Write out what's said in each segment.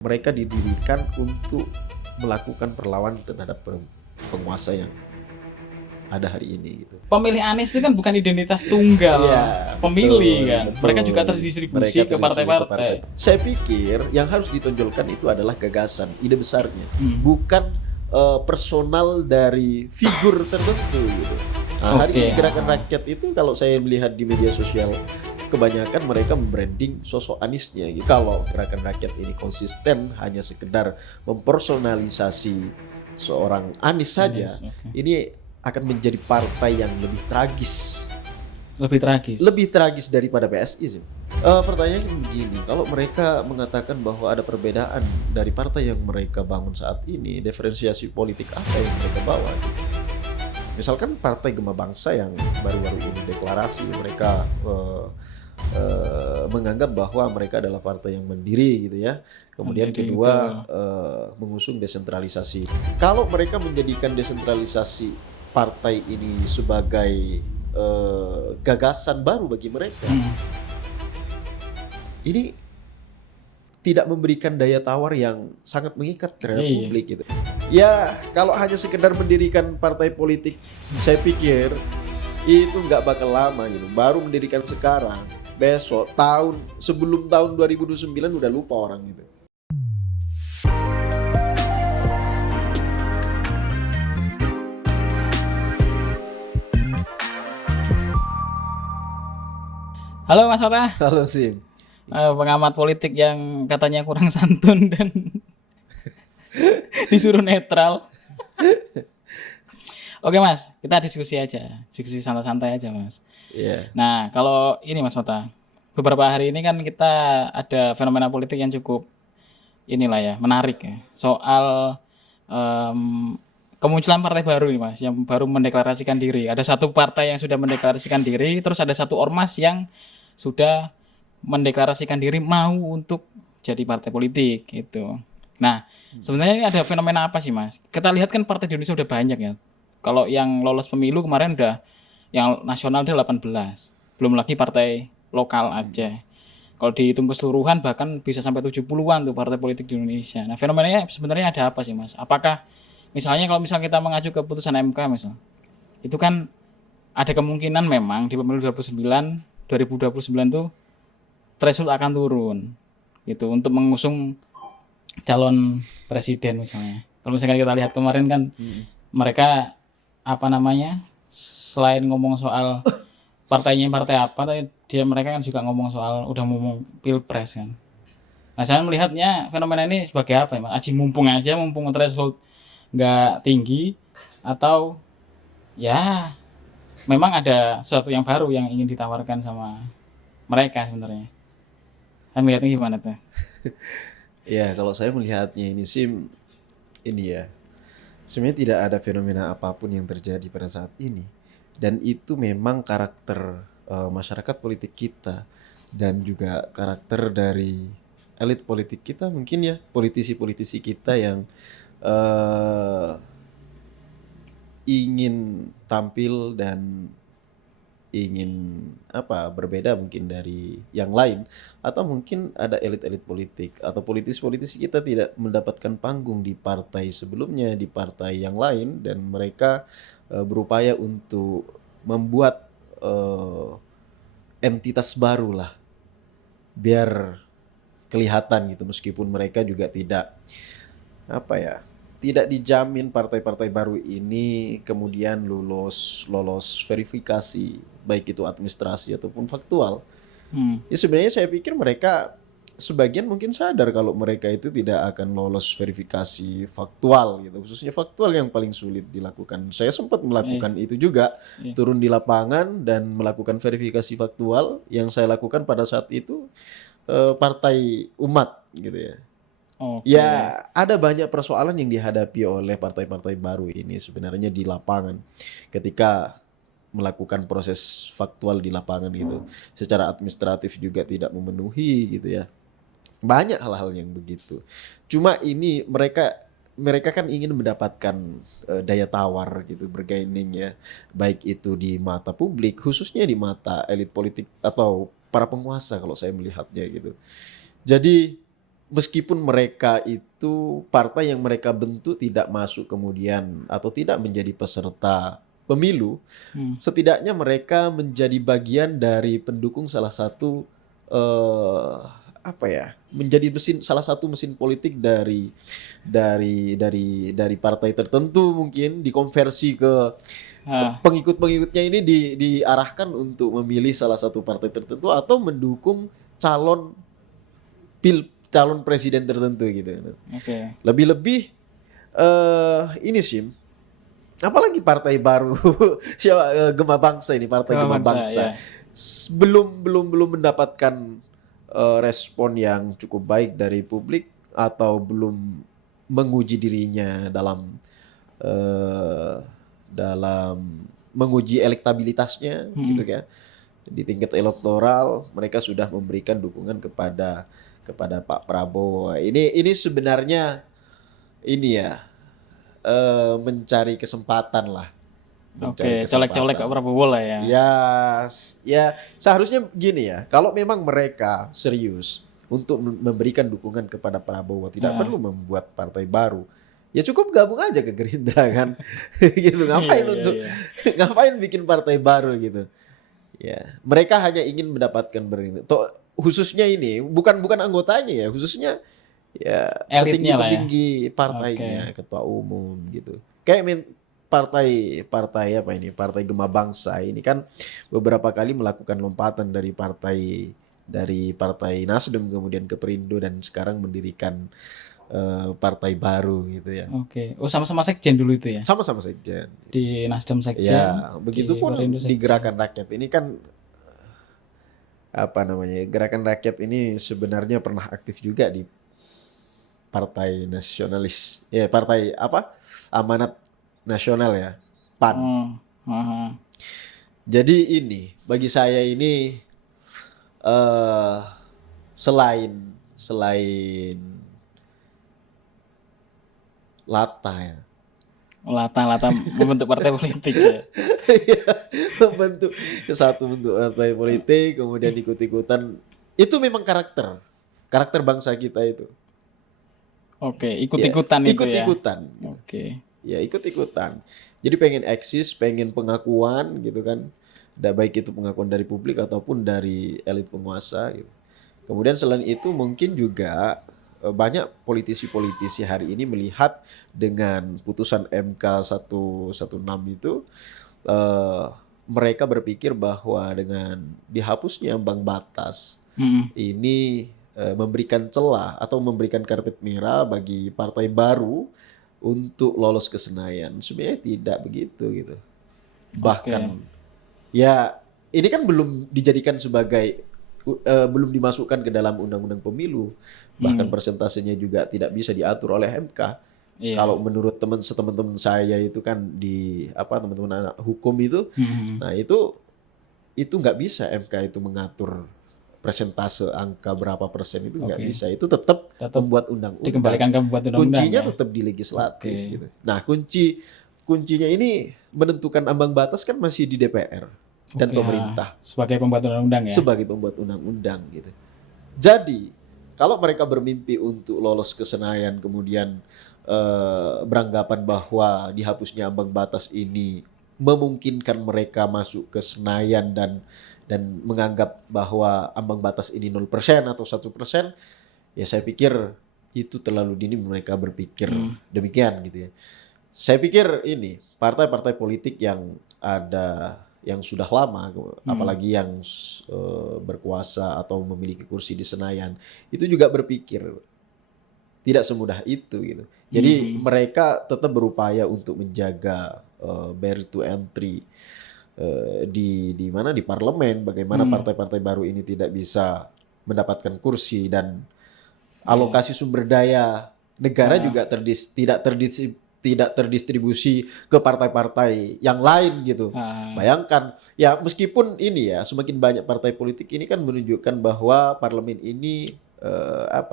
Mereka didirikan untuk melakukan perlawanan terhadap penguasa yang ada hari ini gitu. Pemilih Anies itu kan bukan identitas tunggal pemilih kan. Mereka juga terdistribusi ke partai-partai. Saya pikir yang harus ditonjolkan itu adalah gagasan, ide besarnya, bukan personal dari figur tertentu gitu. Nah, hari ini gerakan rakyat itu kalau saya melihat di media sosial kebanyakan mereka membranding sosok Aniesnya gitu. Kalau gerakan rakyat ini konsisten hanya sekedar mempersonalisasi seorang Anies saja, ini akan menjadi partai yang lebih tragis. Lebih tragis daripada PSI sih. Pertanyaannya begini, kalau mereka mengatakan bahwa ada perbedaan dari partai yang mereka bangun saat ini, diferensiasi politik apa yang mereka bawa? Misalkan Partai Gema Bangsa yang baru-baru ini deklarasi, mereka menganggap bahwa mereka adalah partai yang mandiri gitu ya. Kemudian kedua mengusung desentralisasi. Kalau mereka menjadikan desentralisasi partai ini sebagai gagasan baru bagi mereka, ini tidak memberikan daya tawar yang sangat mengikat terhadap publik gitu. Ya kalau hanya sekedar mendirikan partai politik, saya pikir itu nggak bakal lama gitu. Baru mendirikan sekarang, besok sebelum tahun 2029 udah lupa orang gitu. Halo Mas Fatah. Halo Sim. Pengamat politik yang katanya kurang santun dan disuruh netral. Oke Mas, kita diskusi santai-santai aja Mas. Nah kalau ini Mas Fatah, beberapa hari ini kan kita ada fenomena politik yang cukup menarik ya, soal kemunculan partai baru ini Mas, yang baru mendeklarasikan diri. Ada satu partai yang sudah mendeklarasikan diri, terus ada satu ormas yang sudah mendeklarasikan diri mau untuk jadi partai politik gitu. Nah, sebenarnya ini ada fenomena apa sih Mas? Kita lihat kan partai di Indonesia udah banyak ya. Kalau yang lolos pemilu kemarin udah yang nasional dia 18. Belum lagi partai lokal aja. Kalau dihitung keseluruhan bahkan bisa sampai 70-an tuh partai politik di Indonesia. Nah, fenomenanya sebenarnya ada apa sih Mas? Apakah misalnya kalau kita mengacu ke putusan MK misal, itu kan ada kemungkinan memang di pemilu 2029 tuh threshold akan turun gitu untuk mengusung calon presiden misalnya. Kalau misalkan kita lihat kemarin kan mereka selain ngomong soal partainya partai apa, mereka kan juga ngomong soal udah ngomong pilpres kan. Nah saya melihatnya fenomena ini sebagai apa ya Mas? Aji mumpung threshold nggak tinggi, atau ya memang ada sesuatu yang baru yang ingin ditawarkan sama mereka sebenarnya. Kan melihatnya gimana tuh? Ya kalau saya melihatnya ini sebenarnya tidak ada fenomena apapun yang terjadi pada saat ini, dan itu memang karakter masyarakat politik kita dan juga karakter dari elit politik kita mungkin ya, politisi-politisi kita yang ingin tampil dan ingin berbeda mungkin dari yang lain, atau mungkin ada elit-elit politik atau politisi-politisi kita tidak mendapatkan panggung di partai sebelumnya, di partai yang lain, dan mereka berupaya untuk membuat entitas baru lah biar kelihatan gitu, meskipun mereka juga tidak dijamin partai-partai baru ini kemudian lolos verifikasi, baik itu administrasi ataupun faktual. Ya sebenarnya saya pikir mereka sebagian mungkin sadar kalau mereka itu tidak akan lolos verifikasi faktual gitu, khususnya faktual yang paling sulit dilakukan. Saya sempat melakukan itu juga, turun di lapangan dan melakukan verifikasi faktual. Yang saya lakukan pada saat itu Partai Umat gitu ya. Ya ada banyak persoalan yang dihadapi oleh partai-partai baru ini sebenarnya di lapangan ketika melakukan proses faktual di lapangan gitu. Secara administratif juga tidak memenuhi gitu ya. Banyak hal-hal yang begitu. Cuma ini mereka kan ingin mendapatkan daya tawar gitu, bergaining ya, baik itu di mata publik, khususnya di mata elit politik atau para penguasa kalau saya melihatnya gitu. Jadi meskipun mereka itu partai yang mereka bentuk tidak masuk kemudian atau tidak menjadi peserta pemilu, setidaknya mereka menjadi bagian dari pendukung salah satu menjadi salah satu mesin politik dari partai tertentu, mungkin dikonversi ke pengikut-pengikutnya ini diarahkan untuk memilih salah satu partai tertentu atau mendukung calon presiden tertentu gitu. Lebih-lebih ini sih, apalagi partai baru Gema Bangsa ini, partai Gema Bangsa, belum mendapatkan respon yang cukup baik dari publik atau belum menguji dirinya dalam menguji elektabilitasnya gitu ya. Di tingkat elektoral mereka sudah memberikan dukungan kepada Pak Prabowo. Ini sebenarnya mencari kesempatan lah. Colek-colek Pak Prabowo lah ya. Ya seharusnya gini ya. Kalau memang mereka serius untuk memberikan dukungan kepada Prabowo, tidak perlu membuat partai baru. Ya cukup gabung aja ke Gerindra kan. Gitu. Ngapain bikin partai baru gitu. Ya, mereka hanya ingin mendapatkan khususnya ini bukan anggotanya ya, khususnya ya petinggi partainya, ketua umum gitu. Kayak partai Gema Bangsa ini kan beberapa kali melakukan lompatan dari partai Nasdem kemudian ke Perindo dan sekarang mendirikan partai baru gitu ya. Oh, sama-sama sekjen dulu itu ya? Sama-sama sekjen. Di Nasdem sekjen. Ya, begitupun di Gerakan Rakyat ini kan Gerakan Rakyat ini sebenarnya pernah aktif juga di Partai Nasionalis. Ya, partai Amanat Nasional ya, PAN. Jadi ini bagi saya ini selain Lata membentuk partai politik ya. Membentuk partai politik kemudian ikut-ikutan, itu memang karakter bangsa kita itu. Ikut-ikutan itu ya. Ikut-ikutan. Jadi pengen eksis, pengen pengakuan gitu kan. Baik itu pengakuan dari publik ataupun dari elit penguasa gitu. Kemudian selain itu mungkin juga banyak politisi-politisi hari ini melihat dengan putusan MK 116 itu mereka berpikir bahwa dengan dihapusnya ambang batas ini memberikan celah atau memberikan karpet merah bagi partai baru untuk lolos ke Senayan. Sebenarnya tidak begitu gitu. Bahkan ya ini kan belum dijadikan sebagai belum dimasukkan ke dalam undang-undang pemilu, bahkan persentasenya juga tidak bisa diatur oleh MK. Kalau menurut teman-teman saya itu kan teman-teman anak hukum itu, nah itu nggak bisa MK itu mengatur persentase angka berapa persen, itu nggak bisa. Itu tetap membuat undang-undang. Dikembalikan ke pembuat undang-undang. Kuncinya tetap di legislatif gitu. Nah kuncinya ini menentukan ambang batas kan masih di DPR. Dan pemerintah sebagai pembuat undang-undang ya. Sebagai pembuat undang-undang gitu. Jadi kalau mereka bermimpi untuk lolos ke Senayan kemudian beranggapan bahwa dihapusnya ambang batas ini memungkinkan mereka masuk ke Senayan dan menganggap bahwa ambang batas ini 0% atau 1%, ya saya pikir itu terlalu dini mereka berpikir demikian gitu ya. Saya pikir ini partai-partai politik yang ada yang sudah lama, apalagi yang berkuasa atau memiliki kursi di Senayan, itu juga berpikir tidak semudah itu gitu. Jadi mereka tetap berupaya untuk menjaga barrier to entry di parlemen, bagaimana partai-partai baru ini tidak bisa mendapatkan kursi dan alokasi sumber daya negara juga tidak terdistribusi ke partai-partai yang lain gitu. Bayangkan ya, meskipun ini ya semakin banyak partai politik ini kan menunjukkan bahwa parlemen ini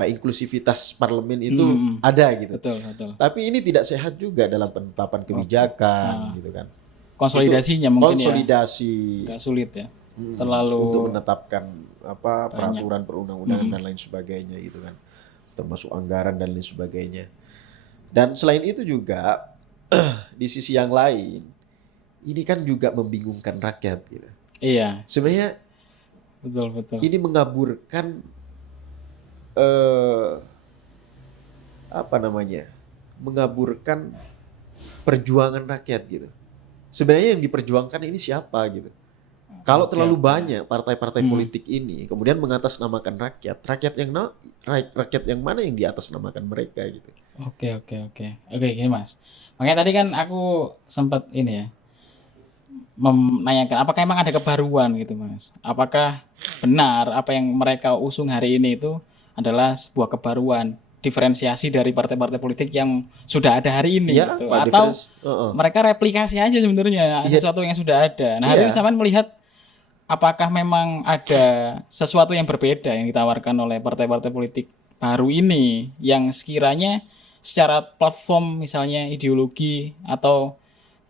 inklusivitas parlemen itu ada gitu. Betul. Tapi ini tidak sehat juga dalam penetapan kebijakan gitu kan. Konsolidasinya itu, mungkin agak sulit ya. Terlalu untuk menetapkan peraturan perundang-undangan dan lain sebagainya gitu kan. termasuk anggaran dan lain sebagainya. Dan selain itu juga di sisi yang lain, ini kan juga membingungkan rakyat gitu. Iya, Sebenarnya betul. ini mengaburkan eh, apa namanya? Mengaburkan perjuangan rakyat gitu. Sebenarnya yang diperjuangkan ini siapa gitu. Kalau terlalu banyak partai-partai politik ini kemudian mengatasnamakan rakyat, rakyat yang mana yang diatasnamakan mereka gitu. Oke, gini Mas. Makanya tadi kan aku sempat ini ya, menanyakan apakah emang ada kebaruan gitu Mas. Apakah benar apa yang mereka usung hari ini itu adalah sebuah kebaruan, diferensiasi dari partai-partai politik yang sudah ada hari ini Ya, gitu. Pak, Atau mereka replikasi aja sebenarnya sesuatu yang sudah ada. Nah, hari ini sampean melihat apakah memang ada sesuatu yang berbeda yang ditawarkan oleh partai-partai politik baru ini yang sekiranya secara platform misalnya ideologi atau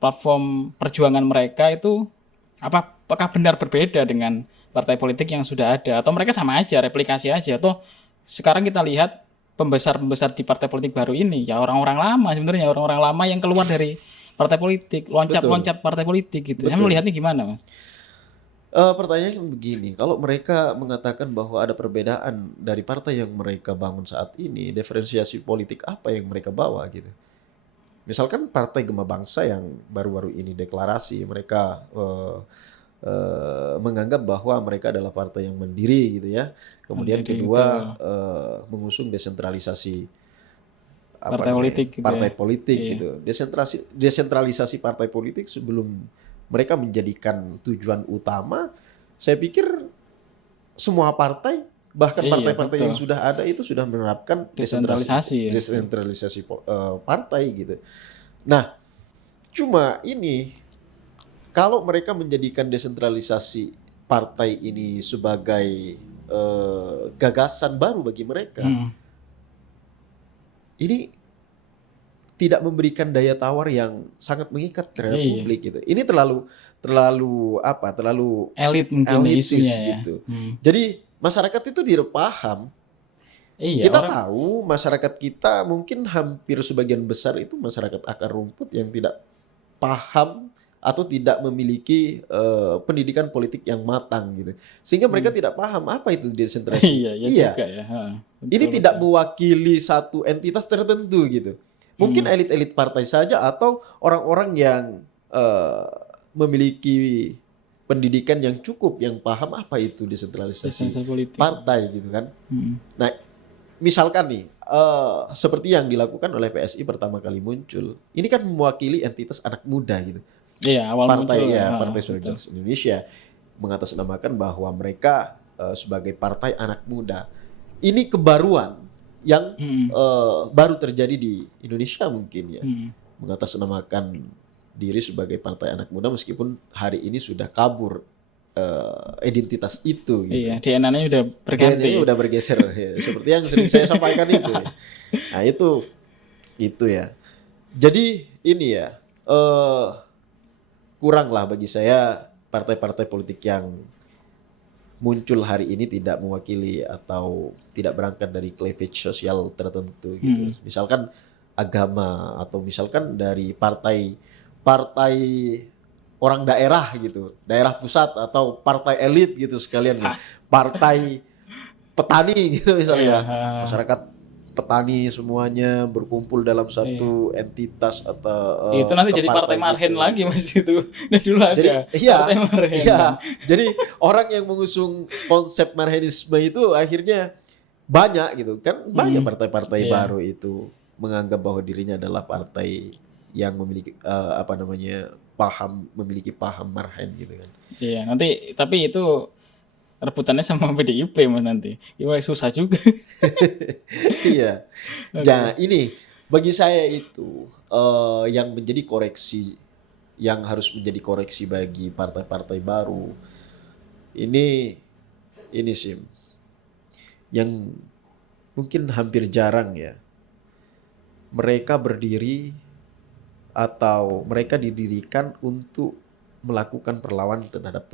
platform perjuangan mereka itu apakah benar berbeda dengan partai politik yang sudah ada atau mereka sama aja replikasi aja atau sekarang kita lihat pembesar-pembesar di partai politik baru ini ya orang-orang lama sebenarnya orang-orang lama yang keluar dari partai politik loncat-loncat partai politik gitu. Saya melihatnya gimana Mas? Pertanyaannya begini, kalau mereka mengatakan bahwa ada perbedaan dari partai yang mereka bangun saat ini, diferensiasi politik apa yang mereka bawa gitu. Misalkan Partai Gema Bangsa yang baru-baru ini deklarasi, mereka menganggap bahwa mereka adalah partai yang mandiri gitu ya. Kemudian kedua mengusung desentralisasi partai politik gitu. Desentralisasi partai politik sebelum mereka menjadikan tujuan utama, saya pikir semua partai bahkan partai-partai yang sudah ada itu sudah menerapkan desentralisasi partai gitu. Nah, cuma ini kalau mereka menjadikan desentralisasi partai ini sebagai gagasan baru bagi mereka, ini tidak memberikan daya tawar yang sangat mengikat terhadap publik gitu. Ini terlalu elit mungkin isunya gitu. Jadi masyarakat itu tidak paham. Kita tahu masyarakat kita mungkin hampir sebagian besar itu masyarakat akar rumput yang tidak paham atau tidak memiliki pendidikan politik yang matang gitu. Sehingga mereka tidak paham apa itu desentralisasi. Juga ya. Ini tidak mewakili satu entitas tertentu gitu. Mungkin elit-elit partai saja atau orang-orang yang memiliki pendidikan yang cukup, yang paham apa itu desentralisasi partai gitu kan. Nah, misalkan nih, seperti yang dilakukan oleh PSI pertama kali muncul, ini kan mewakili entitas anak muda gitu. Iya, awal muncul. Partai Solidaritas Indonesia mengatasnamakan bahwa mereka sebagai partai anak muda. Ini kebaruan yang baru terjadi di Indonesia mungkin ya, mengatasnamakan diri sebagai partai anak muda meskipun hari ini sudah kabur identitas itu. Gitu. Iya, DNA-nya udah berganti. DNA-nya udah bergeser, ya. Seperti yang sering saya sampaikan itu. Ya. Nah itu ya. Jadi ini ya kurang lah bagi saya partai-partai politik yang muncul hari ini tidak mewakili atau tidak berangkat dari cleavage sosial tertentu gitu. Misalkan agama atau misalkan dari partai orang daerah gitu, daerah pusat atau partai elit gitu sekalian gitu. Partai petani gitu misalnya. Masyarakat petani semuanya berkumpul dalam satu entitas atau itu nanti jadi partai marhen gitu. Lagi Mas itu. Nah, dulu ada partai marhen. Iya. Jadi orang yang mengusung konsep marhenisme itu akhirnya banyak gitu kan, banyak partai-partai baru itu menganggap bahwa dirinya adalah partai yang memiliki memiliki paham marhen gitu kan. Iya, nanti tapi itu rebutannya sama PDIP Mas nanti. Ya susah juga. Iya. Nah, ini bagi saya itu yang menjadi koreksi, yang harus menjadi koreksi bagi partai-partai baru. Ini sih yang mungkin hampir jarang ya. Mereka berdiri atau mereka didirikan untuk melakukan perlawanan terhadap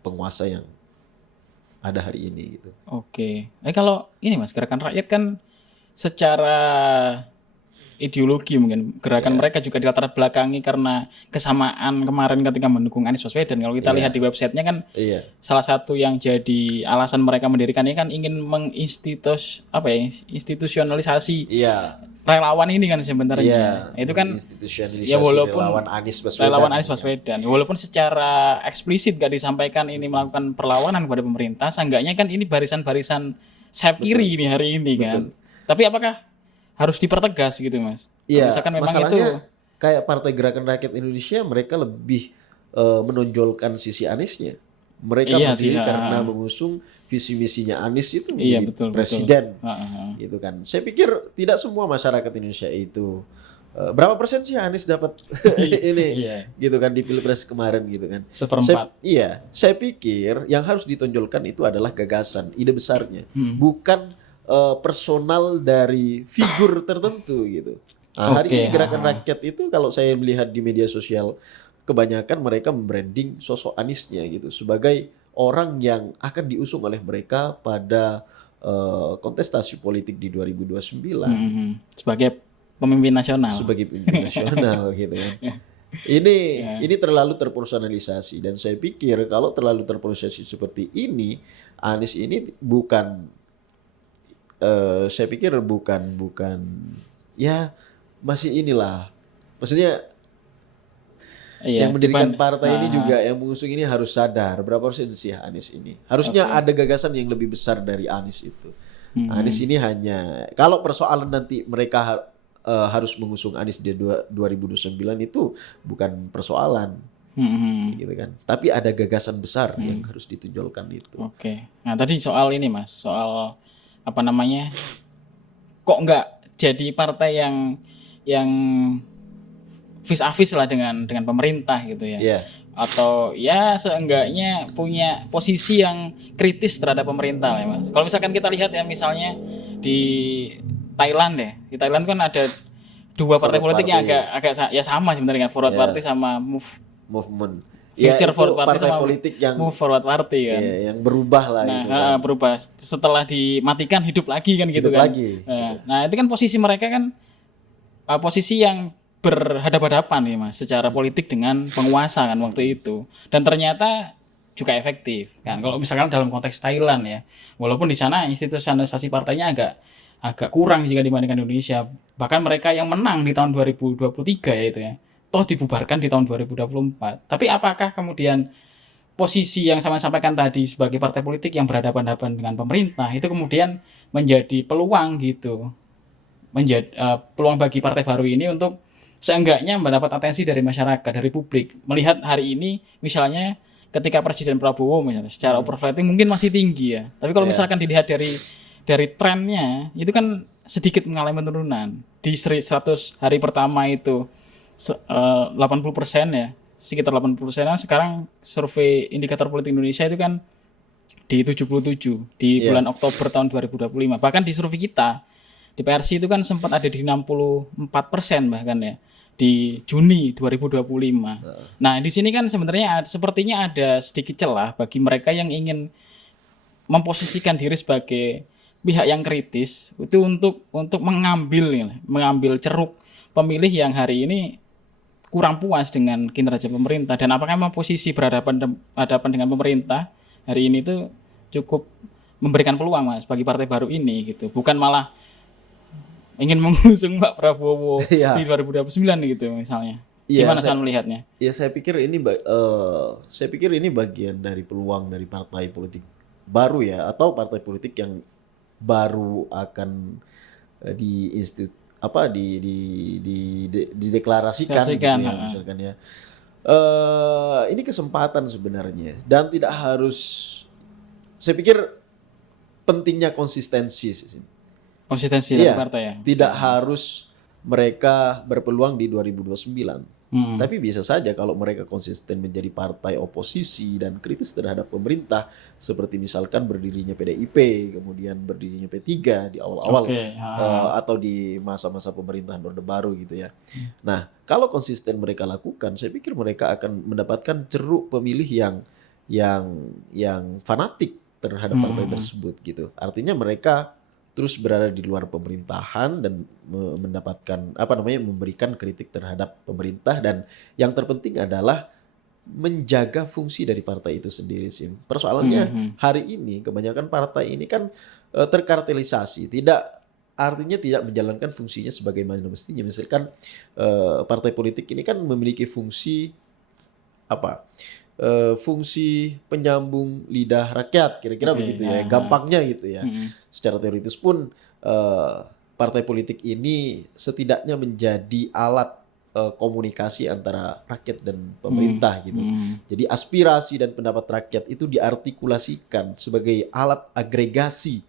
penguasa yang ada hari ini gitu. Oke. Kalau ini Mas, gerakan rakyat kan secara ideologi mungkin gerakan mereka juga dilatar belakangi karena kesamaan kemarin ketika mendukung Anies Baswedan. Kalau kita lihat di websitenya kan salah satu yang jadi alasan mereka mendirikannya kan ingin institusionalisasi relawan ini kan sebenarnya. Itu kan ya walaupun relawan Anies Baswedan, walaupun secara eksplisit gak disampaikan ini melakukan perlawanan kepada pemerintah, seenggaknya kan ini barisan-barisan sayap kiri ini hari ini kan. Tapi apakah harus dipertegas gitu Mas? Iya, misalkan memang masalahnya itu kayak Partai Gerakan Rakyat Indonesia mereka lebih menonjolkan sisi Aniesnya. Mereka berdiri karena mengusung visi misinya Anies itu menjadi presiden, gitu kan. Saya pikir tidak semua masyarakat Indonesia itu berapa persen sih Anies dapat ini, gitu kan di Pilpres kemarin gitu kan. Seperempat. Saya pikir yang harus ditonjolkan itu adalah gagasan, ide besarnya, bukan personal dari figur tertentu gitu. Hari ini Gerakan Rakyat itu kalau saya melihat di media sosial kebanyakan mereka membranding sosok Aniesnya gitu sebagai orang yang akan diusung oleh mereka pada kontestasi politik di 2029 sebagai pemimpin nasional. Gitu kan. Ini terlalu terpersonalisasi dan saya pikir kalau terlalu terpersonalisasi seperti ini, Anies ini saya pikir bukan ya masih inilah, maksudnya yang mendirikan partai ini juga yang mengusung ini harus sadar berapa persen sih Anies ini harusnya ada gagasan yang lebih besar dari Anies itu. Anies ini hanya kalau persoalan nanti mereka harus mengusung Anies di 2029 itu bukan persoalan, gitu kan. Tapi ada gagasan besar yang harus ditunjukkan itu. Nah tadi soal ini Mas, soal apa namanya, kok nggak jadi partai yang vis-a-vis lah dengan pemerintah gitu ya, atau ya seenggaknya punya posisi yang kritis terhadap pemerintah ya Mas. Kalau misalkan kita lihat ya misalnya di Thailand ya, di Thailand kan ada dua partai politik yang agak ya sama sebenarnya kan, Forward Party sama Movement. Future Forward Party sama politik yang Move Forward Party kan. Yang berubah lah gitu. Kan. Berubah setelah dimatikan hidup lagi kan gitu kan. Nah, itu kan posisi mereka kan posisi yang berhadapan-hadapan ya Mas secara politik dengan penguasa kan waktu itu. Dan ternyata juga efektif kan. Kalau misalkan dalam konteks Thailand ya, walaupun di sana institusionalisasi partainya agak kurang jika dibandingkan Indonesia. Bahkan mereka yang menang di tahun 2023 ya itu ya, toh dibubarkan di tahun 2024. Tapi apakah kemudian posisi yang saya sampaikan tadi sebagai partai politik yang berhadapan-hadapan dengan pemerintah itu kemudian menjadi peluang gitu, menjadi peluang bagi partai baru ini untuk seenggaknya mendapat atensi dari masyarakat, dari publik. Melihat hari ini misalnya ketika Presiden Prabowo misalnya secara overrating mungkin masih tinggi ya, tapi kalau misalkan dilihat dari trennya itu kan sedikit mengalami penurunan. Di 100 hari pertama itu 80% ya, sekitar 80%. Sekarang survei indikator politik Indonesia itu kan di 77 di bulan Oktober tahun 2025. Bahkan di survei kita di PRC itu kan sempat ada di 64% bahkan ya di Juni 2025. Nah, di sini kan sebenarnya sepertinya ada sedikit celah bagi mereka yang ingin memposisikan diri sebagai pihak yang kritis itu untuk mengambil ceruk pemilih yang hari ini kurang puas dengan kinerja pemerintah. Dan apakah memang posisi berhadapan dengan pemerintah hari ini itu cukup memberikan peluang Mas bagi partai baru ini gitu, bukan malah ingin mengusung Pak Prabowo di 2029 gitu misalnya. Gimana saya melihatnya? Ya saya pikir ini bagian dari peluang dari partai politik baru ya, atau partai politik yang baru akan dideklarasikan gitu ya, misalkan ya. Ini kesempatan sebenarnya dan tidak harus, saya pikir pentingnya konsistensi dari partai ya. Tidak harus mereka berpeluang di 2029. Tapi bisa saja kalau mereka konsisten menjadi partai oposisi dan kritis terhadap pemerintah, seperti misalkan berdirinya PDIP, kemudian berdirinya P3 di awal-awal atau di masa-masa pemerintahan Orde Baru gitu ya. Nah, kalau konsisten mereka lakukan, saya pikir mereka akan mendapatkan ceruk pemilih yang fanatik terhadap partai tersebut gitu. Artinya mereka terus berada di luar pemerintahan dan mendapatkan memberikan kritik terhadap pemerintah, dan yang terpenting adalah menjaga fungsi dari partai itu sendiri sih. Persoalannya hari ini kebanyakan partai ini kan terkartelisasi, artinya tidak menjalankan fungsinya sebagaimana mestinya. Misalkan partai politik ini kan memiliki fungsi fungsi penyambung lidah rakyat, kira-kira begitu ya, gampangnya gitu ya. Secara teoritis pun partai politik ini setidaknya menjadi alat komunikasi antara rakyat dan pemerintah gitu. Jadi aspirasi dan pendapat rakyat itu diartikulasikan sebagai alat agregasi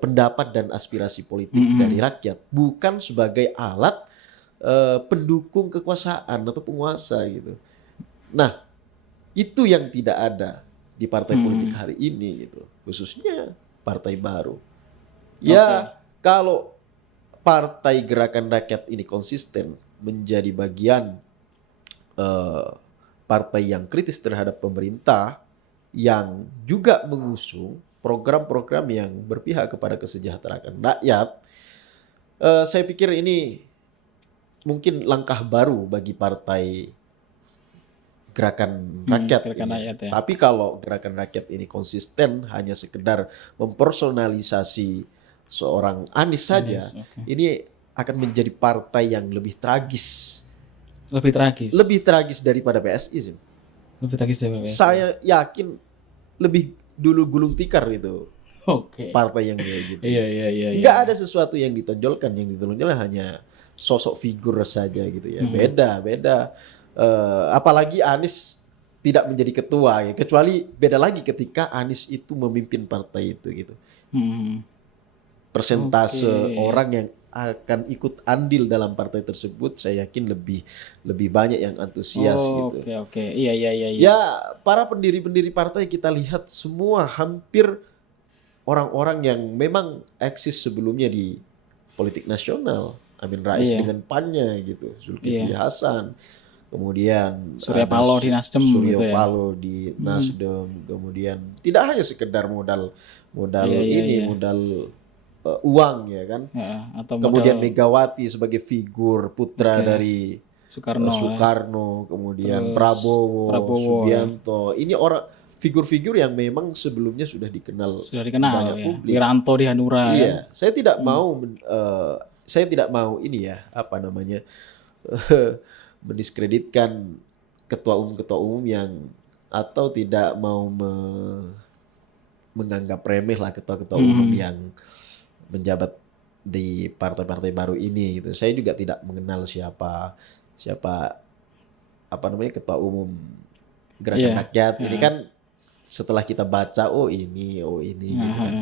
pendapat dan aspirasi politik dari rakyat, bukan sebagai alat pendukung kekuasaan atau penguasa gitu. Nah, itu yang tidak ada di partai politik hari ini gitu, khususnya partai baru. Ya, kalau Partai Gerakan Rakyat ini konsisten menjadi bagian partai yang kritis terhadap pemerintah, yang juga mengusung program-program yang berpihak kepada kesejahteraan rakyat, saya pikir ini mungkin langkah baru bagi Partai Gerakan Rakyat. Rakyat ya. Tapi kalau Gerakan Rakyat ini konsisten hanya sekedar mempersonalisasi seorang Anies saja, ini akan menjadi partai yang lebih tragis. Lebih tragis daripada PSI sih. Lebih tragis daripada PSI. Saya yakin lebih dulu gulung tikar itu. Partai yang kayak gitu. Iya. Nggak ada sesuatu yang ditonjolkan, yang ditonjolkan hanya sosok figur saja gitu ya. Beda. Apalagi Anies tidak menjadi ketua ya. Kecuali beda lagi ketika Anies itu memimpin partai itu gitu. Persentase orang yang akan ikut andil dalam partai tersebut, saya yakin lebih banyak yang antusias gitu. Iya. Ya, para pendiri-pendiri partai kita lihat semua hampir orang-orang yang memang eksis sebelumnya di politik nasional. Amin Rais dengan PAN-nya gitu, Zulkifli Hasan. Kemudian Surya Paloh di Nasdem, di Nasdem. Kemudian tidak hanya sekedar modal uang ya kan. Atau kemudian Megawati sebagai figur putra dari Soekarno, kemudian Prabowo, Subianto. Ini orang figur-figur yang memang sebelumnya sudah dikenal banyak publik. Wiranto di Hanura. Iya, saya tidak mau mendiskreditkan ketua umum yang, atau tidak mau menganggap remeh lah ketua umum yang menjabat di partai-partai baru ini gitu. Saya juga tidak mengenal siapa ketua umum Gerakan Rakyat. Ini kan setelah kita baca ini gitu kan.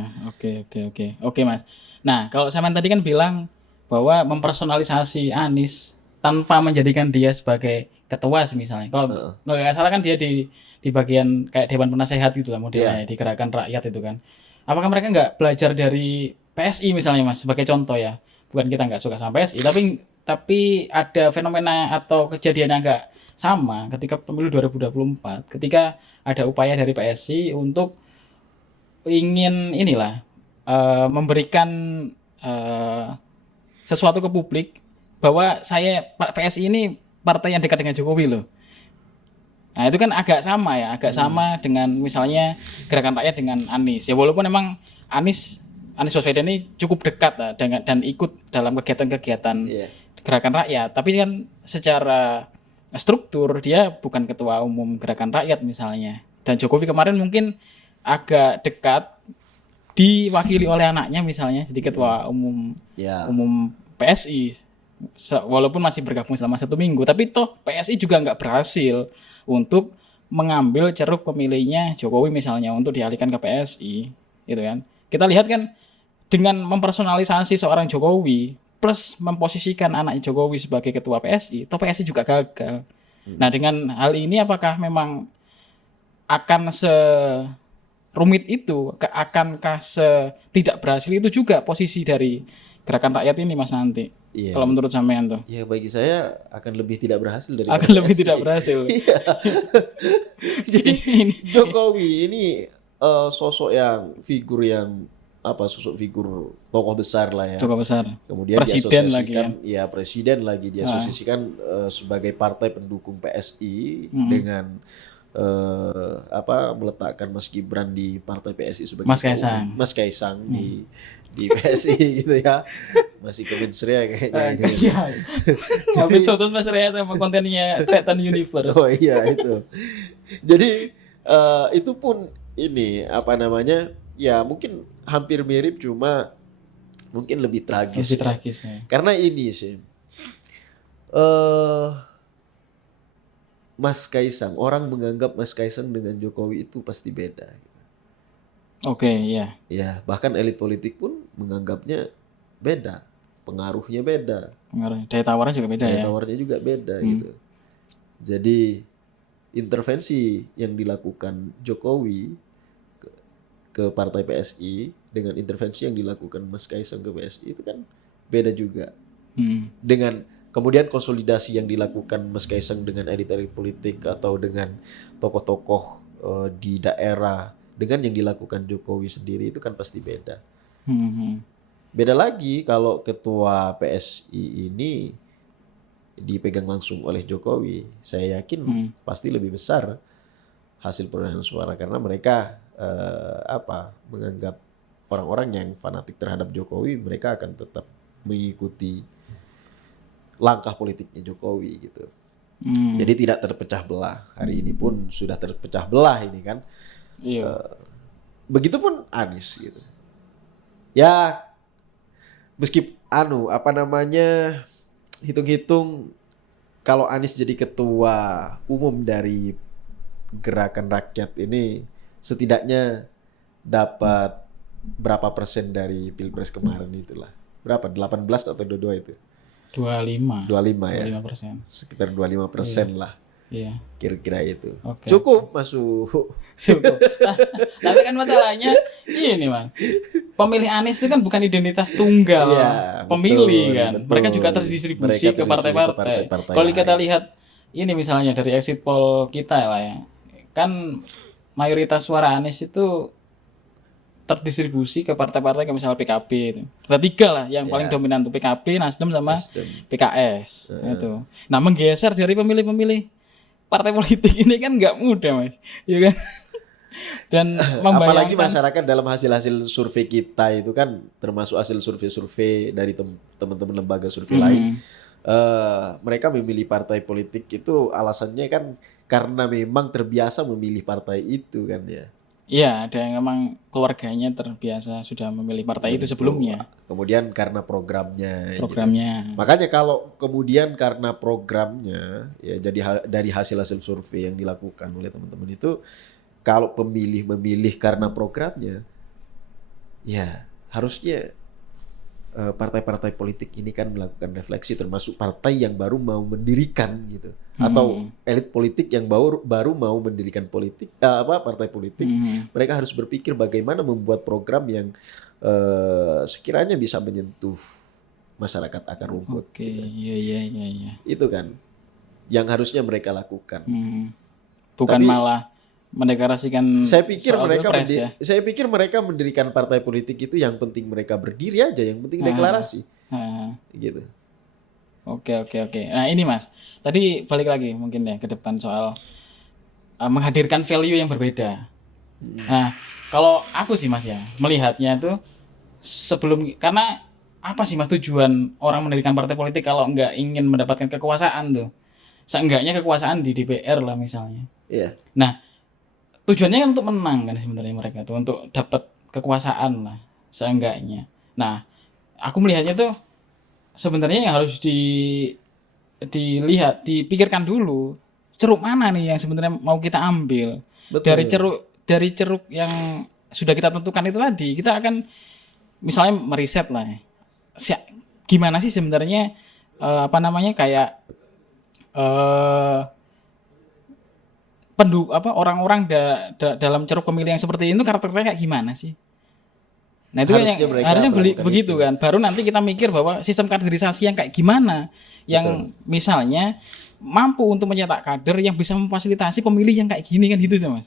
Oke, Mas. Nah, kalau Saman tadi kan bilang bahwa mempersonalisasi Anies tanpa menjadikan dia sebagai ketua misalnya. Kalau nggak salah kan dia di bagian kayak Dewan Penasehat gitu lah modelnya di Gerakan Rakyat itu kan. Apakah mereka nggak belajar dari PSI misalnya, Mas, sebagai contoh ya? Bukan kita nggak suka sama PSI, tapi ada fenomena atau kejadian yang nggak sama ketika pemilu 2024, ketika ada upaya dari PSI untuk ingin memberikan sesuatu ke publik bahwa PSI ini partai yang dekat dengan Jokowi loh. Nah, itu kan agak sama dengan misalnya Gerakan Rakyat dengan Anies. Ya walaupun memang Anies Baswedan ini cukup dekat lah dan ikut dalam kegiatan-kegiatan Gerakan Rakyat, tapi kan secara struktur dia bukan ketua umum Gerakan Rakyat misalnya. Dan Jokowi kemarin mungkin agak dekat diwakili oleh anaknya misalnya jadi ketua umum PSI. Walaupun masih bergabung selama 1 minggu, tapi toh PSI juga nggak berhasil untuk mengambil ceruk pemilihnya Jokowi misalnya untuk dialihkan ke PSI, gitu kan. Kita lihat kan dengan mempersonalisasi seorang Jokowi plus memposisikan anaknya Jokowi sebagai ketua PSI, toh PSI juga gagal. Nah, dengan hal ini apakah memang akan serumit itu, akankah tidak berhasil itu juga posisi dari Gerakan Rakyat ini, Mas, nanti? Kalau menurut sampean tuh? Ya, bagi saya akan lebih tidak berhasil dari tidak berhasil. Jadi Jokowi ini sosok figur yang sosok figur tokoh besar lah ya. Tokoh besar. Kemudian Presiden diasosiasikan lagi presiden lagi diasosiasikan sebagai partai pendukung PSI dengan meletakkan Mas Gibran di partai PSI sebagai Mas Kaisang di PSI gitu ya. Masih Kementerian kayaknya. Iya. Habis itu Mas Rea sama kontennya Tretan Universe. Oh iya itu. Jadi itu pun ini ya mungkin hampir mirip, cuma mungkin lebih tragis. Lebih tragis ya. Karena ini sih Mas Kaisang, orang menganggap Mas Kaisang dengan Jokowi itu pasti beda. Oke, iya. Ya, bahkan elit politik pun menganggapnya beda, pengaruhnya beda. Daya tawarnya juga beda Daya tawarnya juga beda gitu. Jadi intervensi yang dilakukan Jokowi ke partai PSI dengan intervensi yang dilakukan Mas Kaisang ke PSI itu kan beda juga. Dengan kemudian konsolidasi yang dilakukan Mas Kaisang dengan elit-elit politik atau dengan tokoh-tokoh di daerah dengan yang dilakukan Jokowi sendiri itu kan pasti beda. Beda lagi kalau ketua PSI ini dipegang langsung oleh Jokowi, saya yakin pasti lebih besar hasil perolehan suara karena mereka menganggap orang-orang yang fanatik terhadap Jokowi mereka akan tetap mengikuti langkah politiknya Jokowi gitu. Jadi tidak terpecah belah. Hari ini pun sudah terpecah belah ini kan. Iya. Begitupun Anies gitu. Ya meski hitung-hitung kalau Anies jadi ketua umum dari Gerakan Rakyat ini setidaknya dapat berapa persen dari Pilpres kemarin itulah. Berapa? 18 atau 22 itu? 25 ya. 25%. Sekitar 25% lah. Iya. Kira-kira itu. Okay. Cukup masuk. Cukup. Tapi kan masalahnya ini, Mas. Pemilih Anies itu kan bukan identitas tunggal pemilih kan. Betul. Mereka juga terdistribusi ke partai-partai. Kalau kita lihat ini misalnya dari exit poll kita lah ya. Kan mayoritas suara Anies itu terdistribusi ke partai-partai kayak misalnya PKB itu. Ada 3 lah yang paling dominan tuh PKB, Nasdem sama PKS gitu. Nah, menggeser dari pemilih-pemilih partai politik ini kan nggak mudah, Mas. Ya kan? Dan apalagi masyarakat dalam hasil-hasil survei kita itu kan termasuk hasil survei-survei dari teman-teman lembaga survei lain. Mereka memilih partai politik itu alasannya kan karena memang terbiasa memilih partai itu kan ya. Iya, ada yang memang keluarganya terbiasa sudah memilih partai itu sebelumnya. Kemudian karena programnya. Gitu. Makanya kalau kemudian karena programnya, ya jadi dari hasil-hasil survei yang dilakukan oleh teman-teman itu, kalau pemilih memilih karena programnya, ya harusnya partai-partai politik ini kan melakukan refleksi, termasuk partai yang baru mau mendirikan gitu, atau elit politik yang baru mau mendirikan partai politik, mereka harus berpikir bagaimana membuat program yang sekiranya bisa menyentuh masyarakat akar rumput. Oke, iya. Itu kan yang harusnya mereka lakukan. Bukan malah mendeklarasikan. Saya pikir mereka mendirikan partai politik itu yang penting mereka berdiri aja, yang penting deklarasi. Gitu. Oke. Nah, ini Mas. Tadi balik lagi mungkin ya ke depan soal menghadirkan value yang berbeda. Nah, kalau aku sih Mas ya, melihatnya tuh karena apa sih Mas tujuan orang mendirikan partai politik kalau nggak ingin mendapatkan kekuasaan tuh? Seenggaknya kekuasaan di DPR lah misalnya. Iya. Nah, tujuannya kan untuk menang kan sebenarnya mereka tuh, untuk dapat kekuasaan lah seenggaknya. Nah, aku melihatnya tuh sebenarnya yang harus dipikirkan dulu ceruk mana nih yang sebenarnya mau kita ambil. Betul. Dari ceruk yang sudah kita tentukan itu tadi, kita akan misalnya meriset lah ya. Gimana sih sebenarnya kayak orang-orang dalam ceruk pemilih yang seperti itu karakternya kayak gimana sih? Nah itu harusnya begitu kan. Baru nanti kita mikir bahwa sistem kaderisasi yang kayak gimana, yang misalnya mampu untuk mencetak kader yang bisa memfasilitasi pemilih yang kayak gini kan gitu sih Mas.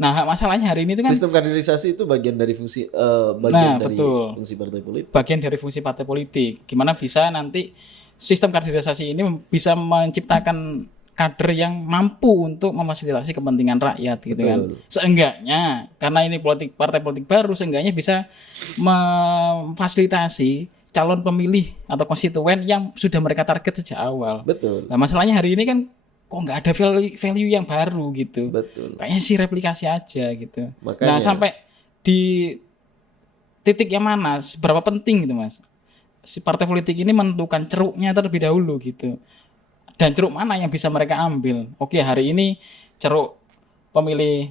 Nah, masalahnya hari ini itu kan sistem kaderisasi itu bagian dari fungsi betul. fungsi partai politik. Bagian dari fungsi partai politik. Gimana bisa nanti sistem kaderisasi ini bisa menciptakan kader yang mampu untuk memfasilitasi kepentingan rakyat gitu kan. Seenggaknya karena ini partai politik baru, seenggaknya bisa memfasilitasi calon pemilih atau konstituen yang sudah mereka target sejak awal. Betul. Nah, masalahnya hari ini kan kok nggak ada value yang baru gitu. Betul. Kayaknya sih replikasi aja gitu. Makanya, nah, sampai di titik yang mana, seberapa penting gitu Mas, si partai politik ini menentukan ceruknya terlebih dahulu gitu. Dan ceruk mana yang bisa mereka ambil. Oke, hari ini ceruk pemilih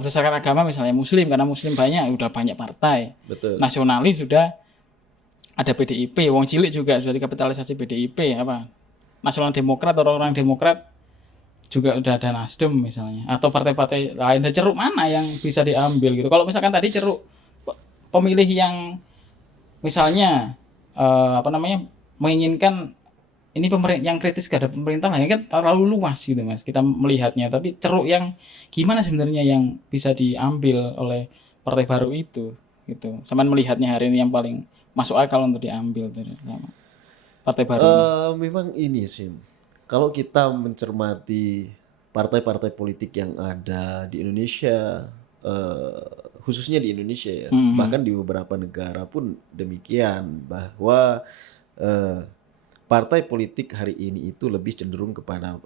berdasarkan agama misalnya Muslim, karena Muslim udah banyak partai. betul. Nasionalis sudah ada PDIP, wong cilik juga sudah dikapitalisasi PDIP, Nasional Demokrat, orang-orang Demokrat juga udah ada Nasdem misalnya, atau partai-partai lain. Dan ceruk mana yang bisa diambil gitu. Kalau misalkan tadi ceruk pemilih yang misalnya menginginkan ini yang kritis terhadap pemerintah lah, kan terlalu luas gitu Mas kita melihatnya. Tapi ceruk yang gimana sebenarnya yang bisa diambil oleh partai baru itu gitu. Sampai melihatnya hari ini yang paling masuk akal untuk diambil sama partai baru ini. Memang ini sih, kalau kita mencermati partai-partai politik yang ada di Indonesia, khususnya di Indonesia ya, bahkan di beberapa negara pun demikian, bahwa partai politik hari ini itu lebih cenderung kepada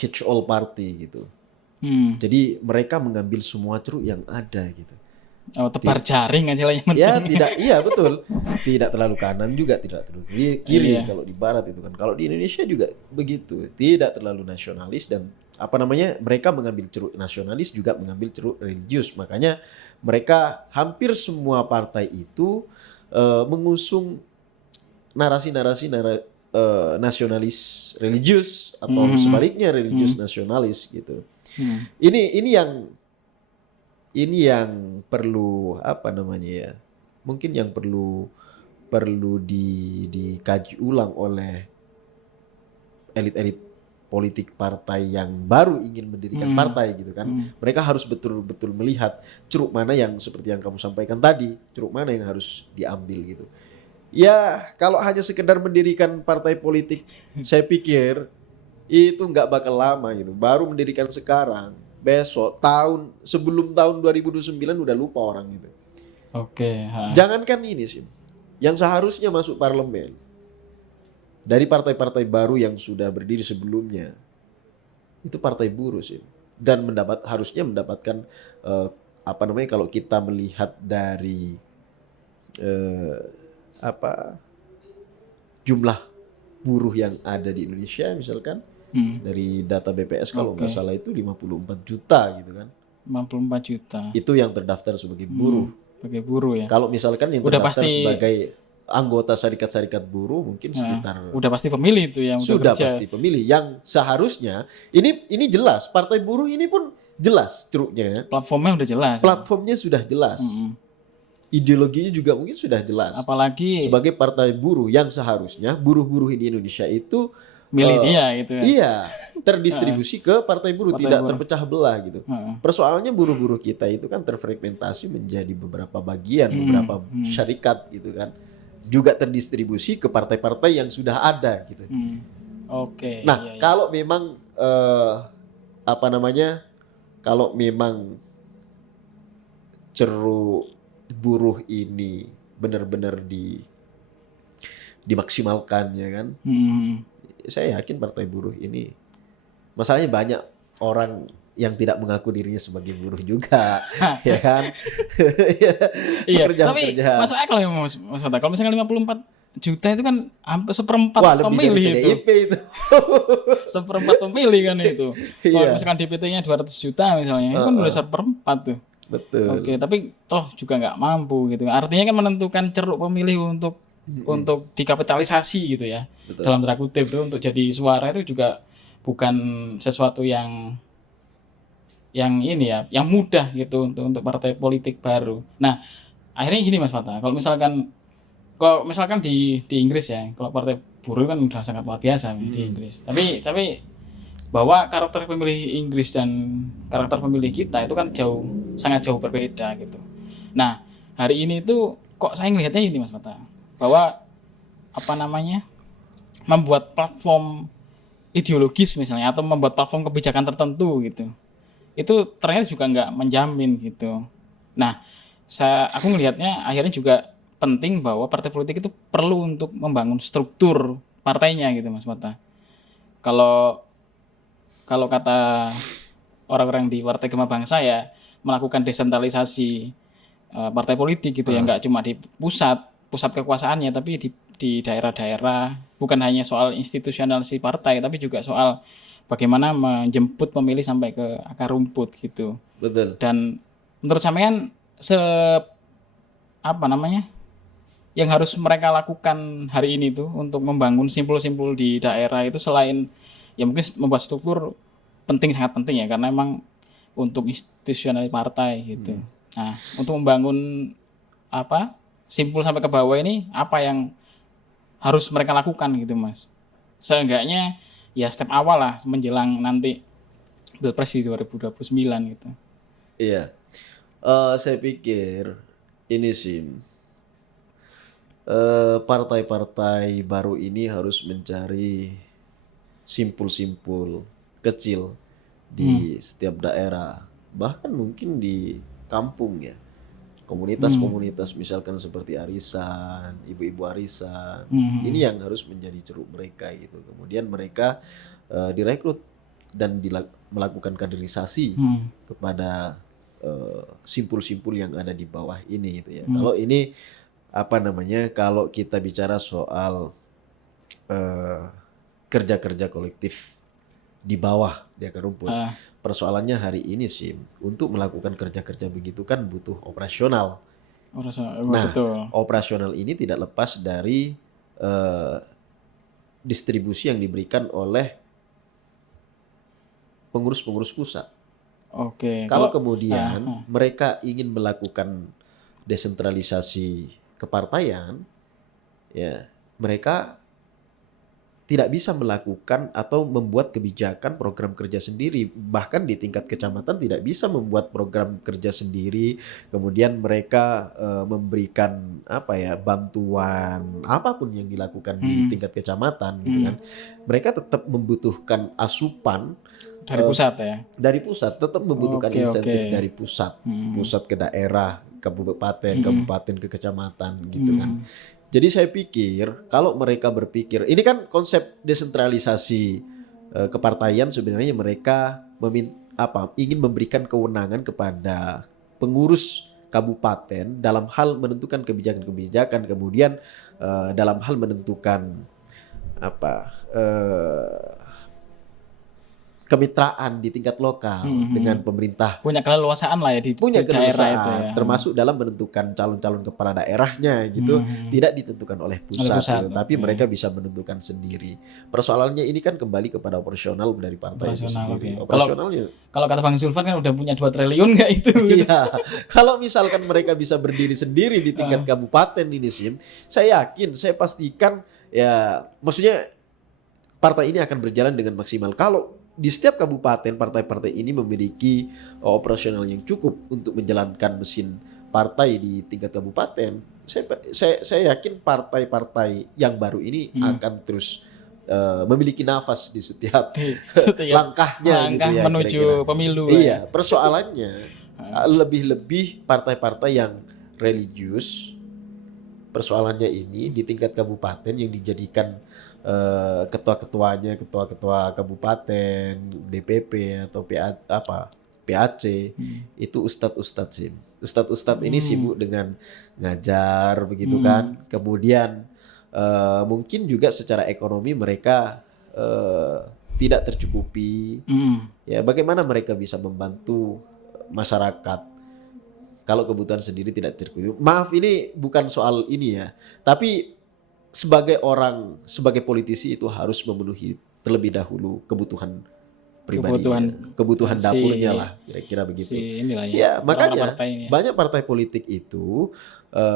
catch all party gitu. Jadi mereka mengambil semua ceruk yang ada gitu. Tebar jaring aja lah yang penting. Iya betul. Tidak terlalu kanan juga tidak terlalu kiri kalau di barat itu kan. Kalau di Indonesia juga begitu. Tidak terlalu nasionalis dan mereka mengambil ceruk nasionalis juga mengambil ceruk religius. Makanya mereka hampir semua partai itu mengusung narasi-narasi nasionalis religius atau sebaliknya religius nasionalis gitu. Ini yang perlu mungkin yang perlu dikaji ulang oleh elit-elit politik partai yang baru ingin mendirikan partai gitu kan. Mereka harus betul-betul melihat ceruk mana yang seperti yang kamu sampaikan tadi, ceruk mana yang harus diambil gitu. Ya, kalau hanya sekedar mendirikan partai politik, saya pikir itu nggak bakal lama gitu. Baru mendirikan sekarang, besok sebelum tahun 2029 udah lupa orang gitu. Oke. Jangankan ini sih, yang seharusnya masuk parlemen dari partai-partai baru yang sudah berdiri sebelumnya, itu partai buruh sih, dan harusnya mendapatkan kalau kita melihat dari jumlah buruh yang ada di Indonesia misalkan dari data BPS kalau nggak salah itu 54 juta gitu kan. 54 juta. Itu yang terdaftar sebagai buruh. Sebagai buruh ya. Kalau misalkan yang terdaftar sebagai anggota syarikat-syarikat buruh mungkin sekitar udah pasti pemilih itu yang sudah pasti pemilih yang seharusnya ini jelas partai buruh ini pun jelas ceruknya. Platformnya udah jelas. Platformnya sudah jelas. Ideologinya juga mungkin sudah jelas. Apalagi sebagai partai buruh yang seharusnya buruh-buruh di Indonesia itu milih dia gitu ya. Iya, terdistribusi ke partai buruh, tidak terpecah belah gitu. Persoalannya buruh-buruh kita itu kan terfragmentasi menjadi beberapa bagian, beberapa syarikat gitu kan. Juga terdistribusi ke partai-partai yang sudah ada gitu. Oke. Nah, kalau memang kalau memang ceruk buruh ini benar-benar dimaksimalkan ya kan. Saya yakin partai buruh ini, masalahnya banyak orang yang tidak mengaku dirinya sebagai buruh juga, ya kan? Iya. Tapi masuk akal ya Mas Fata. Kalau misalnya 54 juta itu kan hampir seperempat pemilih itu. Seperempat pemilih kan itu. Kalau misalkan DPT-nya 200 juta misalnya, itu kan udah seperempat tuh. Betul. Oke, tapi toh juga nggak mampu gitu. Artinya kan menentukan ceruk pemilih untuk dikapitalisasi gitu ya. Betul. Dalam tanda kutip itu untuk jadi suara itu juga bukan sesuatu yang ini ya, yang mudah gitu untuk partai politik baru. Nah, akhirnya gini Mas Fata, kalau misalkan di Inggris ya, kalau partai buruh kan udah sangat luar biasa di Inggris. Tapi bahwa karakter pemilih Inggris dan karakter pemilih kita itu kan sangat jauh berbeda gitu. Nah, hari ini tuh kok saya ngelihatnya ini Mas Mata, bahwa apa namanya, membuat platform ideologis misalnya atau membuat platform kebijakan tertentu gitu, itu ternyata juga nggak menjamin gitu. Nah, aku ngelihatnya akhirnya juga penting bahwa partai politik itu perlu untuk membangun struktur partainya gitu Mas Mata. Kalau kalau kata orang-orang di Partai Gema Bangsa ya, melakukan desentralisasi partai politik gitu ya, nggak cuma di pusat kekuasaannya, tapi di daerah-daerah, bukan hanya soal institusionalisasi partai, tapi juga soal bagaimana menjemput pemilih sampai ke akar rumput gitu. Betul. Dan menurut sampean apa namanya, yang harus mereka lakukan hari ini tuh untuk membangun simpul-simpul di daerah itu, selain ya mungkin membuat struktur sangat penting ya, karena emang untuk institusional partai gitu. Nah, untuk membangun apa simpul sampai ke bawah ini, apa yang harus mereka lakukan gitu Mas? Seenggaknya ya step awal lah menjelang nanti Pilpres di 2029 gitu. Iya, saya pikir ini sih partai-partai baru ini harus mencari simpul-simpul kecil di setiap daerah, bahkan mungkin di kampung ya, komunitas-komunitas misalkan seperti arisan, ibu-ibu arisan, ini yang harus menjadi ceruk mereka gitu. Kemudian mereka direkrut dan melakukan kaderisasi kepada simpul-simpul yang ada di bawah ini gitu ya. Kalau ini apa namanya, kalau kita bicara soal kerja-kerja kolektif di bawah di akar rumput, persoalannya hari ini sih untuk melakukan kerja-kerja begitu kan butuh operasional. Nah, betul. Operasional ini tidak lepas dari distribusi yang diberikan oleh pengurus-pengurus pusat. Oke. Kalau kemudian mereka ingin melakukan desentralisasi kepartaian, ya mereka tidak bisa melakukan atau membuat kebijakan program kerja sendiri. Bahkan di tingkat kecamatan tidak bisa membuat program kerja sendiri. Kemudian mereka memberikan apa ya, bantuan apapun yang dilakukan di tingkat kecamatan gitu kan. Mereka tetap membutuhkan asupan dari pusat ya. Dari pusat tetap membutuhkan insentif dari pusat. Pusat ke daerah, kabupaten, kabupaten ke kecamatan gitu kan. Jadi saya pikir kalau mereka berpikir, ini kan konsep desentralisasi kepartaian, sebenarnya mereka ingin memberikan kewenangan kepada pengurus kabupaten dalam hal menentukan kebijakan-kebijakan, kemudian dalam hal menentukan kemitraan di tingkat lokal dengan pemerintah. Punya keleluasaan lah ya di daerah itu ya. Termasuk dalam menentukan calon-calon kepala daerahnya gitu, tidak ditentukan oleh pusat gitu, tapi mereka bisa menentukan sendiri. Persoalannya ini kan kembali kepada operasional dari partai itu sendiri. Operasionalnya. Kalau kata Bang Zulfan kan udah punya 2 triliun nggak itu? Iya. Kalau misalkan mereka bisa berdiri sendiri di tingkat kabupaten ini sih, saya yakin, saya pastikan ya, maksudnya partai ini akan berjalan dengan maksimal. Kalau di setiap kabupaten partai-partai ini memiliki operasional yang cukup untuk menjalankan mesin partai di tingkat kabupaten, saya yakin partai-partai yang baru ini akan terus memiliki nafas di setiap langkahnya gitu ya, menuju kira-kira pemilu. Iya, persoalannya lebih-lebih partai-partai yang religius. Persoalannya ini di tingkat kabupaten yang dijadikan ketua-ketuanya, ketua-ketua kabupaten, DPP atau PAC, itu ustadz-ustadz sih. Ustadz-ustadz ini sibuk dengan ngajar begitu kan. Kemudian mungkin juga secara ekonomi mereka tidak tercukupi. Ya, bagaimana mereka bisa membantu masyarakat kalau kebutuhan sendiri tidak tercukupi. Maaf, ini bukan soal ini ya, tapi sebagai politisi itu harus memenuhi terlebih dahulu kebutuhan pribadinya, kebutuhan dapurnya lah, kira-kira begitu. Ya, makanya banyak partai politik itu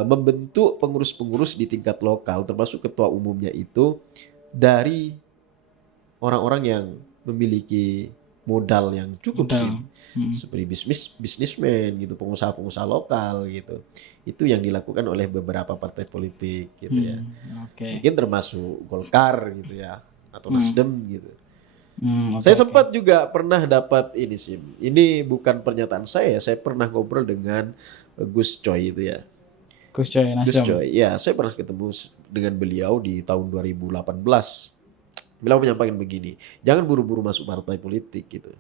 membentuk pengurus-pengurus di tingkat lokal, termasuk ketua umumnya itu dari orang-orang yang memiliki modal yang cukup sih, Hmm. seperti bisnismen gitu, pengusaha-pengusaha lokal gitu. Itu yang dilakukan oleh beberapa partai politik gitu ya. Oke. Mungkin termasuk Golkar gitu ya, atau Nasdem gitu. Oke, Saya oke. sempat juga pernah dapat ini sih. Ini bukan pernyataan saya pernah ngobrol dengan Gus Coy itu ya. Gus Coy Gus Nasdem. Coy, ya saya pernah ketemu dengan beliau di tahun 2018. Beliau menyampaikan begini, jangan buru-buru masuk partai politik gitu.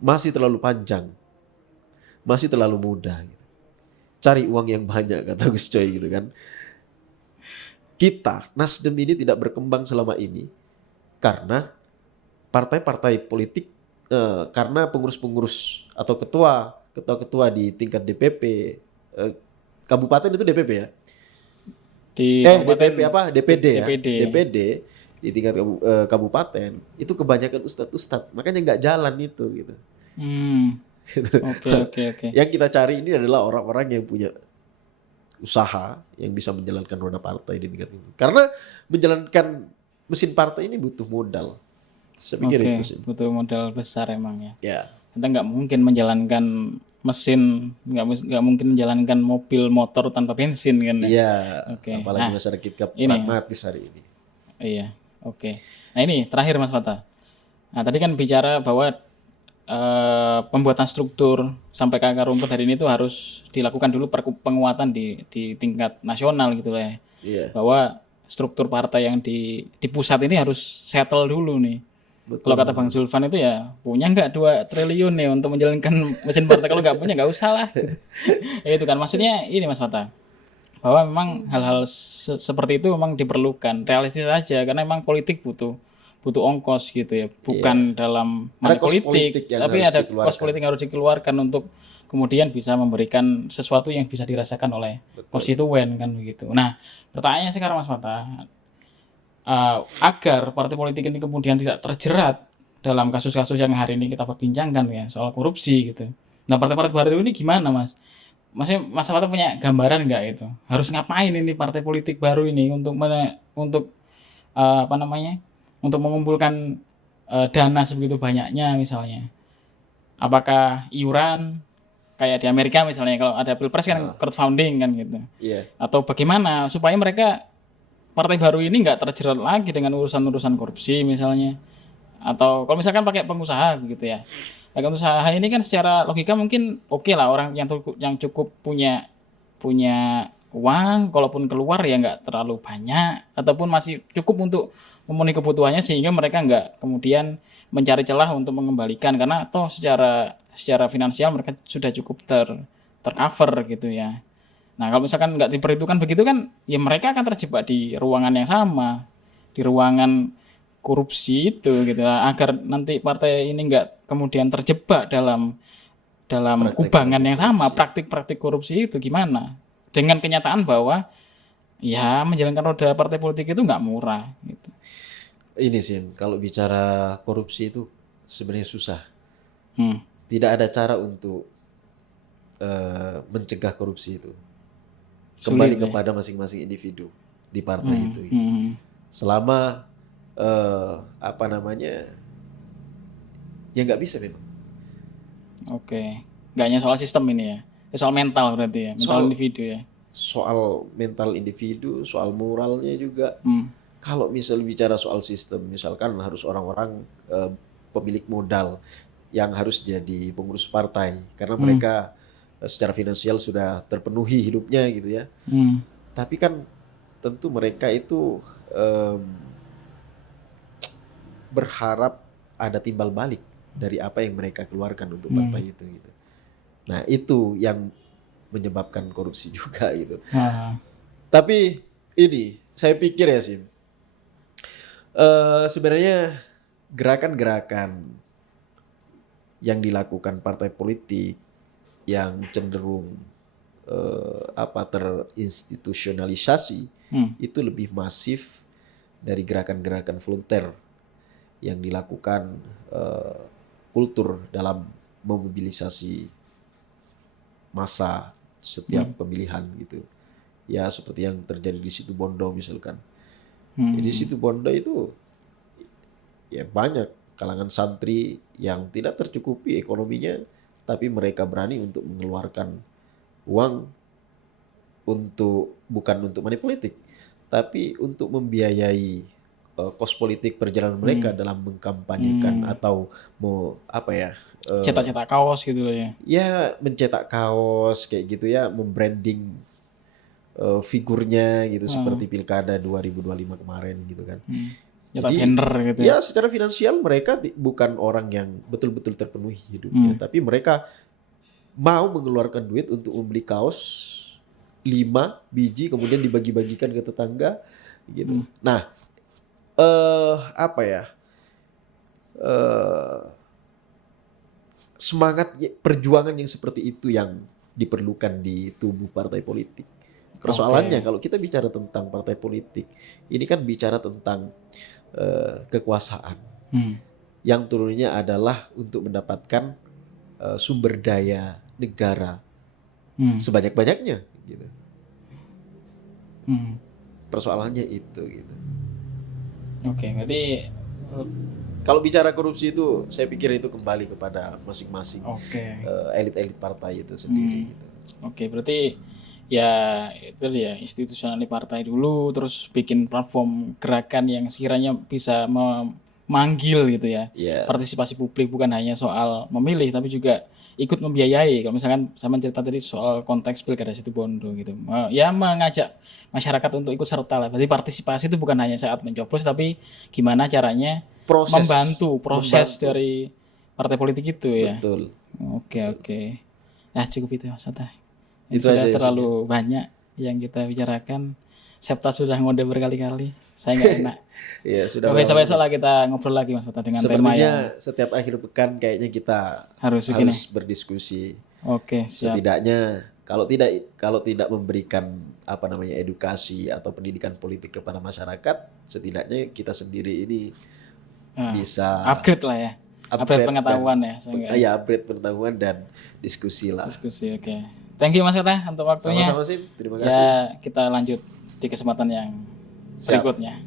Masih terlalu panjang, masih terlalu mudah. Gitu. Cari uang yang banyak, kata Gus Coy gitu kan. Kita, Nasdem ini tidak berkembang selama ini karena partai-partai politik, karena pengurus-pengurus atau ketua-ketua di tingkat DPP, kabupaten itu DPP ya? Di kabupaten DPP apa? DPD ya? DPD. DPD di tingkat kabupaten itu kebanyakan ustadz-ustadz, makanya nggak jalan itu gitu. Oke, oke, oke. Yang kita cari ini adalah orang-orang yang punya usaha yang bisa menjalankan roda partai di tingkat ini. Karena menjalankan mesin partai ini butuh modal. Saya pikir itu sih. Butuh modal besar emang ya. Ya. Kita nggak mungkin menjalankan mesin, nggak mungkin menjalankan mobil motor tanpa bensin kan ya. Iya. Oke. Apalagi Nah, masyarakat kita ini, pragmatis hari ini. Iya, oke. Nah ini terakhir Mas Fata. Nah tadi kan bicara bahwa pembuatan struktur sampai ke akar rumput hari ini itu harus dilakukan dulu penguatan di tingkat nasional gitu lah ya. Iya. Bahwa struktur partai yang di pusat ini harus settle dulu nih. Kalau kata Bang Zulfan itu ya punya nggak 2 triliun nih untuk menjalankan mesin partai, kalau nggak punya nggak usah lah. Ya itu kan maksudnya ini Mas Fata, bahwa memang hal-hal seperti itu memang diperlukan, realistis aja karena memang politik butuh ongkos gitu ya, bukan dalam money politik, tapi ada kos politik yang harus dikeluarkan untuk kemudian bisa memberikan sesuatu yang bisa dirasakan oleh konstituen kan begitu. Nah pertanyaannya sekarang Mas Fata, agar partai politik ini kemudian tidak terjerat dalam kasus-kasus yang hari ini kita perbincangkan ya soal korupsi gitu. Nah partai-partai baru ini gimana Mas? Maksudnya Mas Fata punya gambaran nggak itu? Harus ngapain ini partai politik baru ini untuk untuk mengumpulkan dana sebegitu banyaknya misalnya? Apakah iuran kayak di Amerika misalnya kalau ada pilpres kan crowdfunding kan gitu? Atau bagaimana supaya mereka partai baru ini nggak terjerat lagi dengan urusan-urusan korupsi misalnya? Atau kalau misalkan pakai pengusaha gitu ya, pakai usaha ini kan secara logika mungkin oke lah, orang yang cukup punya uang, kalaupun keluar ya nggak terlalu banyak ataupun masih cukup untuk memenuhi kebutuhannya sehingga mereka nggak kemudian mencari celah untuk mengembalikan karena toh secara finansial mereka sudah cukup tercover gitu ya. Nah kalau misalkan nggak diperhitungkan begitu kan ya mereka akan terjebak di ruangan yang sama, di ruangan korupsi itu gitu, agar nanti partai ini nggak kemudian terjebak dalam kubangan yang sama, praktik-praktik korupsi itu gimana? Dengan kenyataan bahwa ya menjalankan roda partai politik itu nggak murah gitu. Ini sih kalau bicara korupsi itu sebenarnya susah. Tidak ada cara untuk mencegah korupsi itu. Kembali kepada masing-masing individu di partai itu. Gitu. Selama ya nggak bisa memang. Oke, nggak hanya soal sistem ini ya, soal mental berarti ya, mental individu ya. Soal mental individu, soal moralnya juga. Kalau misal bicara soal sistem, misalkan harus orang-orang pemilik modal yang harus jadi pengurus partai karena mereka secara finansial sudah terpenuhi hidupnya gitu ya. Tapi kan tentu mereka itu berharap ada timbal balik dari apa yang mereka keluarkan untuk partai itu gitu. Nah itu yang menyebabkan korupsi juga gitu. Tapi ini saya pikir ya Sim, sebenarnya gerakan-gerakan yang dilakukan partai politik yang cenderung terinstitusionalisasi itu lebih masif dari gerakan-gerakan volunteer yang dilakukan kultur dalam memobilisasi massa setiap pemilihan gitu. Ya seperti yang terjadi di Situbondo misalkan. Jadi Situbondo itu ya banyak kalangan santri yang tidak tercukupi ekonominya, tapi mereka berani untuk mengeluarkan uang bukan untuk money politik, tapi untuk membiayai kos politik perjalanan mereka dalam mengkampanyekan atau mau apa ya, cetak-cetak kaos gitu loh ya. Ya mencetak kaos kayak gitu ya, membranding figurnya gitu seperti Pilkada 2025 kemarin gitu kan. Cetak banner gitu ya. Secara finansial mereka bukan orang yang betul-betul terpenuhi hidupnya, tapi mereka mau mengeluarkan duit untuk membeli kaos 5 biji kemudian dibagi-bagikan ke tetangga gitu. Nah, apa ya? Semangat perjuangan yang seperti itu yang diperlukan di tubuh partai politik. Persoalannya kalau kita bicara tentang partai politik, ini kan bicara tentang kekuasaan. Yang turunnya adalah untuk mendapatkan sumber daya negara sebanyak-banyaknya gitu. Persoalannya itu gitu. Oke, berarti kalau bicara korupsi itu saya pikir itu kembali kepada masing-masing elit-elit partai itu sendiri gitu. Oke, berarti ya itu ya institusional partai dulu, terus bikin platform gerakan yang sekiranya bisa memanggil gitu ya. Partisipasi publik bukan hanya soal memilih tapi juga ikut membiayai. Kalau misalkan sama cerita tadi soal konteks Pilkada Situbondo gitu. Ya mengajak masyarakat untuk ikut serta lah. Berarti partisipasi itu bukan hanya saat mencoblos tapi gimana caranya membantu proses dari partai politik itu ya. Betul. Oke. Nah cukup itu Mas Atta. Itu sudah terlalu banyak yang kita bicarakan. Septa sudah ngode berkali-kali. Saya nggak enak. Ya, sudah. Besok-besok lah kita ngobrol lagi Mas Atta dengan tema yang setiap akhir pekan kayaknya kita harus berdiskusi. Oke, siap. Setidaknya kalau tidak memberikan edukasi atau pendidikan politik kepada masyarakat, setidaknya kita sendiri ini bisa upgrade lah ya. Upgrade pengetahuan ya. Upgrade pengetahuan dan diskusi lah. Diskusi, oke. Thank you Mas Atta untuk waktunya. Sama-sama sih, terima kasih. Ya, kita lanjut di kesempatan yang berikutnya.